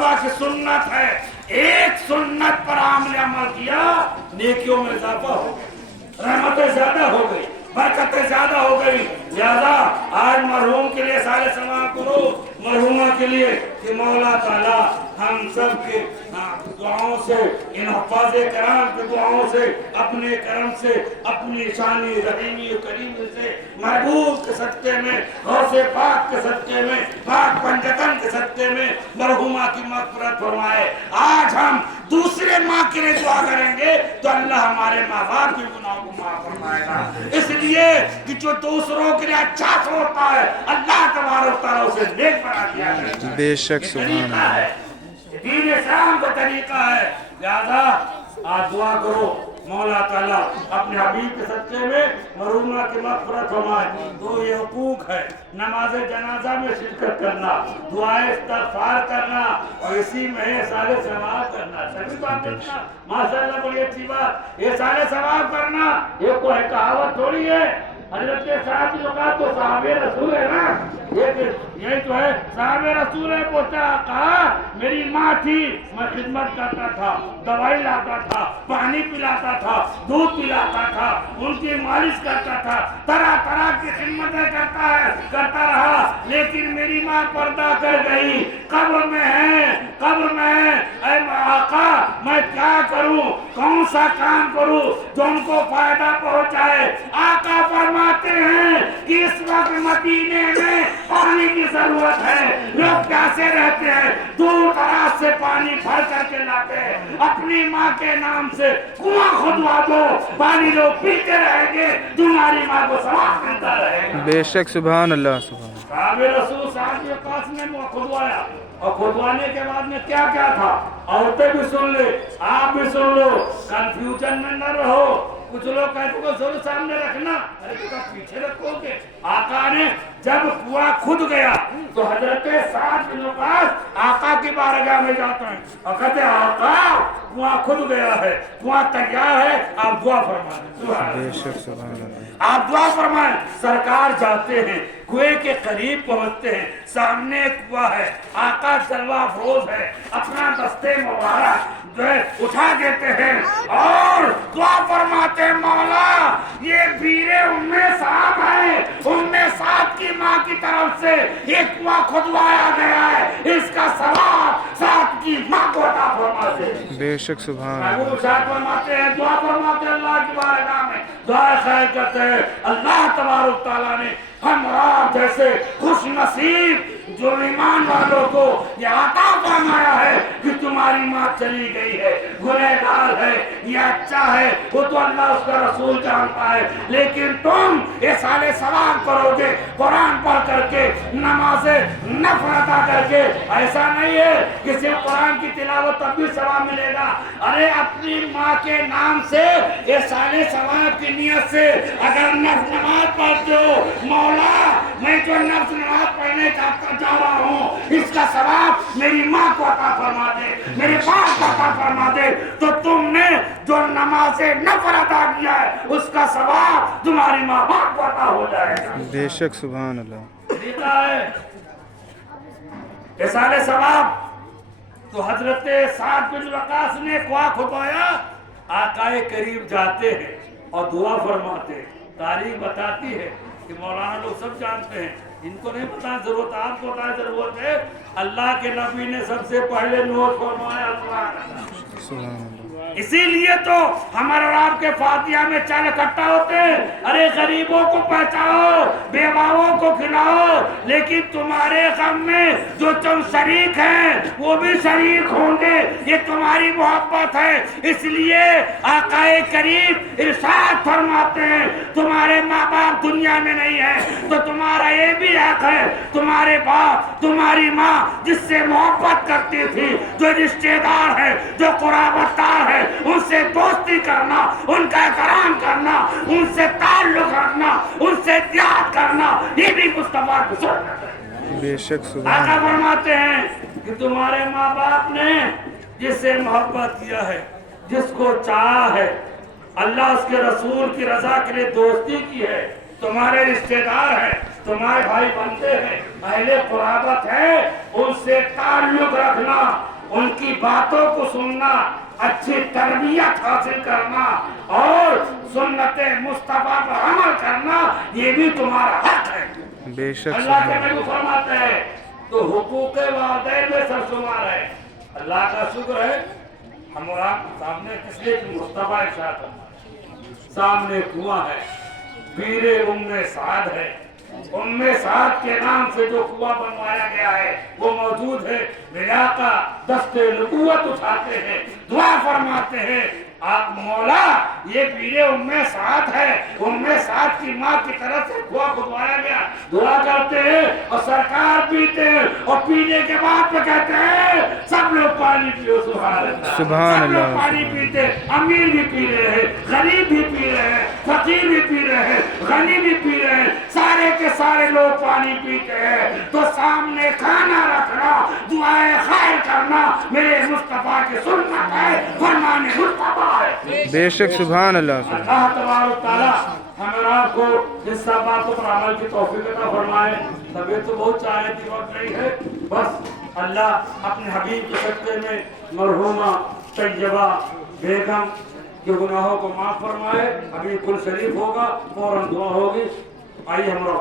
सहाबा की सुन्नत है, एक सुन्नत पर आमल अमल किया, नेकियों में इजाफा हो गया, रहमतें ज्यादा हो गई, बरकतें ज्यादा हो गई। लिहाजा आज मरहूम के लिए सारे सवाब करो, मरहूमा के लिए कि मौला ताला हम सब के दुआओं से, इन हफ़ाज़े कराम के दुआओं से, अपने करम से, अपनी शानी रहीमी करीम से, महबूब के सदक़े में, गौसे पाक के सदक़े में, पाक पंजतन के सदक़े में मरहूमा की मग़फ़िरत फरमाए। आज हम दूसरे माँ के लिए दुआ करेंगे तो अल्लाह हमारे माँ बाप के गुनाहों को माफ फरमाएगा। इसलिए कि जो दूसरों के लिए अच्छा सोचता है, अल्लाह तबारक तआला उसे नेक बना दिया है। बेशक सुभान अल्लाह। दीन इस्लाम का तरीका है। लिहाजा आज दुआ करो मौला ताला अपने हबीब के सदक़े में मरहूमा की मग़फ़िरत फरमाए। तो ये हुकूक है, नमाज जनाजा में शिरकत करना, दुआए इस्तिग़फ़ार करना और इसी में सारे सवाब करना, सभी बात करना। माशाअल्लाह बड़ी अच्छी बात, ये सारे सवाब करना ये कोई कहावत थोड़ी है। हज़रत के साथ लोग तो साहबे रसूल है ना, ये तो है साहबे रसूल है। पोता कहा मेरी माँ थी, मैं खिदमत करता था, दवाई लाता था, पानी पिलाता था, दूध पिलाता था, उनकी मालिश करता था, तरह तरह की खिदमतें करता रहा, लेकिन मेरी माँ पर्दा कर गई, कब्र में है, कब्र में है। ऐ आका मैं क्या करूं, कौन सा काम करूं जो उनको फायदा पहुंचाए। आका फरमाते हैं कि इस वक्त मदीने में पानी की जरूरत है, लोग प्यासे रहते हैं, दूर दराज से पानी भर करके लाते हैं। अपनी माँ के नाम से कुआं खुदवा दो, पानी लोग पीते रहेंगे, तुम्हारी माँ को सवाब मिलता रहेगा। बेशक सुभान अल्लाह सुभान। साहब रसूल साहब के पास में खुदवाया, और खुदवाने के बाद में क्या क्या था, औरतें भी सुन ले, आप भी सुन लो, कंफ्यूजन में न रहो। कुछ लोग कहते हैं जरूर सामने रखना, अरे तो पीछे रखोगे। आका ने जब कुआं खुद गया तो हजरत साद बिन वक़ास आका की बारगाह में जाते हैं और कहते हैं आका कुआं खुद गया है, कुआं तैयार है, आप दुआ फरमाएं। बेशक सुभान अल्लाह। आप दुआ फरमाएं। सरकार जाते हैं, कुएं के करीब पहुंचते हैं, सामने कुआं है, आका जलवा अफरोज है, अपना दस्ते मुबारक जो है उठा देते हैं और दुआ फरमाते हैं मौला ये वीरे उम्मे साहब है, उम्मे साहब की माँ की तरफ से ये कुआं खुदवाया गया है, इसका सवाब साहब की माँ को अता फरमा दे। बेशक सुभान अल्लाह। फरमाते हैं, दुआ फरमाते हैं अल्लाह की बारगाह में, दुआ खैर करते हैं। अल्लाह तबारक तआला ने हम आप जैसे खुश नसीब जो ईमान वालों को ये अता फरमाया है कि तुम्हारी माँ चली गई है, गुनहगार है, ये अच्छा है, वो तो अल्लाह उसका रसूल जानता है, लेकिन तुम ये सारे सवाब करोगे कुरान पढ़ करके, नमाज़े नफ़ल अदा करके। ऐसा नहीं है कि सिर्फ कुरान की तिलावत तब भी सवाब मिलेगा। अरे अपनी माँ के नाम से ये सारे सवाब की नियत से अगर नमाज पढ़ते हो, मौला मैं जो नफ्स नमाज पढ़ने जा रहा हूँ इसका सवाब मेरी माँ को अता फरमा दे, मेरे बाप को अता फरमा दे, तो तुमने जो नमाज़े नफ़ल अदा किया है उसका सवाब तुम्हारी माँ बाप को अता हो जाएगा। बेशक सुभान अल्लाह। लिखा है ये सारे सवाब तो हजरत साद बिन वक़ास ने कुआं खुदवाया, आकाए करीब जाते हैं और दुआ फरमाते हैं। तारीख बताती है कि मौलाना लोग सब जानते हैं, इनको नहीं पता जरूरत, आपको पता जरूरत है। अल्लाह के नबी ने सबसे पहले नोट फरमाया अल्लाह का। इसीलिए तो हमारे और आपके फातिहा में चाल इकट्ठा होते हैं, अरे गरीबों को पहुंचाओ, बेवाओं को खिलाओ, लेकिन तुम्हारे गम में जो तुम शरीक हैं वो भी शरीक होंगे, ये तुम्हारी मोहब्बत है। इसलिए आकाए करीब इरशाद फरमाते हैं तुम्हारे माँ बाप दुनिया में नहीं है तो तुम्हारा ये भी हक है, तुम्हारे बाप तुम्हारी माँ जिससे मोहब्बत करती थी, जो रिश्तेदार है, जो कुराबतदार है, उनसे दोस्ती करना, उनका एहतराम करना, उनसे ताल्लुक रखना, उनसे याद करना, ये भी मुस्तफा की सुन्नत है। बेशक आका फरमाते हैं कि तुम्हारे माँ बाप ने जिससे मोहब्बत किया है, जिसको चाहा है, अल्लाह उसके रसूल की रजा के लिए दोस्ती की है, तुम्हारे रिश्तेदार हैं, तुम्हारे भाई बनते हैं, अहले कुराबत है, उनसे ताल्लुक रखना, उनकी बातों को सुनना, अच्छी तरबियत हासिल करना और सुन्नत मुस्तफा पर अमल करना, ये भी तुम्हारा हक है। बेशक अल्लाह के सुभान नबी फरमाते हैं तो हुकूक वालिदैन में सब शुमार है। अल्लाह का शुक्र है हम और आप सामने किसलिए कि मुस्तफा इरशाद फरमाते, सामने कुआं है, पीरे उम्मे साद है, उम्मे साद के नाम से जो कुआं बनवाया गया है वो मौजूद है। मिला का दस्ते नबूवत उठाते हैं, दुआ फरमाते हैं, आप मौला ये पीरे उम्मे साथ है, उम्मे साथ की माँ की तरफ से कुआं खुदवाया गया, दुआ करते हैं और सरकार पीते हैं और पीने के बाद में कहते हैं सब लोग पानी पियो। सुभान अल्लाह, सुभान सब लोग अल्लाह, पानी पीते, अमीर भी पी रहे हैं, गरीब भी पी रहे हैं, फकीर भी पी रहे हैं, गनी भी पी रहे हैं, सारे के सारे लोग पानी पीते हैं। तो सामने खाना रखना, दुआएं खैर करना मेरे मुस्तफा की सुन्नत है, फरमाने मुस्तफा है। बेशक सुभान अल्लाह। अल्लाह तबारक तआला हमें आपको इस सब बातों पर अमल की तौफीक अता फरमाए। तबीयत तो बहुत चाहे की वक्त नहीं है, बस अल्लाह अपने हबीब के सदक़े में मरहूमा तैयबा बेगम के गुनाहों को माफ फरमाए। अभी कुल शरीफ होगा, फौरन दुआ होगी। आइए हमारा